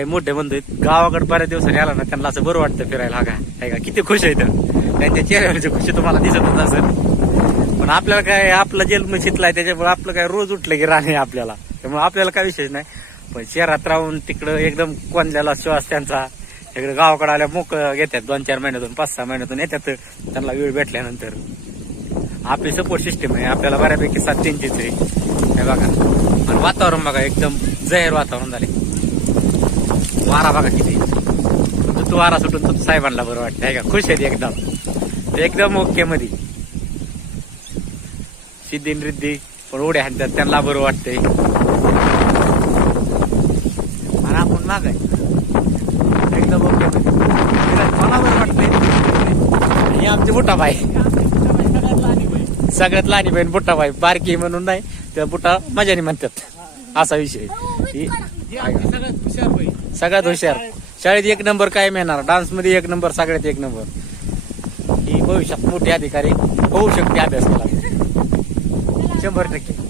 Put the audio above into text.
काही मोठे म्हणतोय गावाकडे बऱ्याच दिवसांनी आला ना त्यांना असं बरं वाटतं फिरायला. हा काय का? किती खुश आहे तर त्यांच्या चेहऱ्यावरची खुशी तुम्हाला दिसतच असेल. पण आपल्याला काय आपला जन्म शिकलाय त्याच्यामुळे आपलं काय रोज उठलं की राहणे आपल्याला. त्यामुळे आपल्याला काय विशेष नाही. पण शहरात राहून तिकडं एकदम कोंदलेला श्वास त्यांचा. इकडे गावाकडे आल्या मोक घेतात. दोन चार महिन्यातून पाच सहा महिन्यातून येतात. त्यांना वेळ भेटल्यानंतर. आपली सपोर्ट सिस्टीम आहे. आपल्याला बऱ्यापैकी सात त्यांचीच आहे. हे बघा. आणि वातावरण बघा एकदम जहर वातावरण झाले वारा बघा किती. तो वारा सुटून तो साहेबांना बरं वाटतं आहे का? खुश आहेत एकदम. एकदम ओके मध्ये. सिद्धी रिद्धी पण उड्या हाणतात त्यांना बरं वाटतंय. आणि आपण माग आहे. एकदम ओके मला बरं वाटतंय. हे आमची बुटाबाई. सगळ्यात लहानी बहीण. बुट्टा बाई बारकी म्हणून नाही त्या बुट्टा मजाने म्हणतात. असा विषय. ही- सगळ्यात हुशार शाळेत एक नंबर काय मिळणार डान्समध्ये एक नंबर सगळ्यात एक नंबर. ही भविष्यात मोठी अधिकारी होऊ शकते अभ्यास केला शंभर टक्के.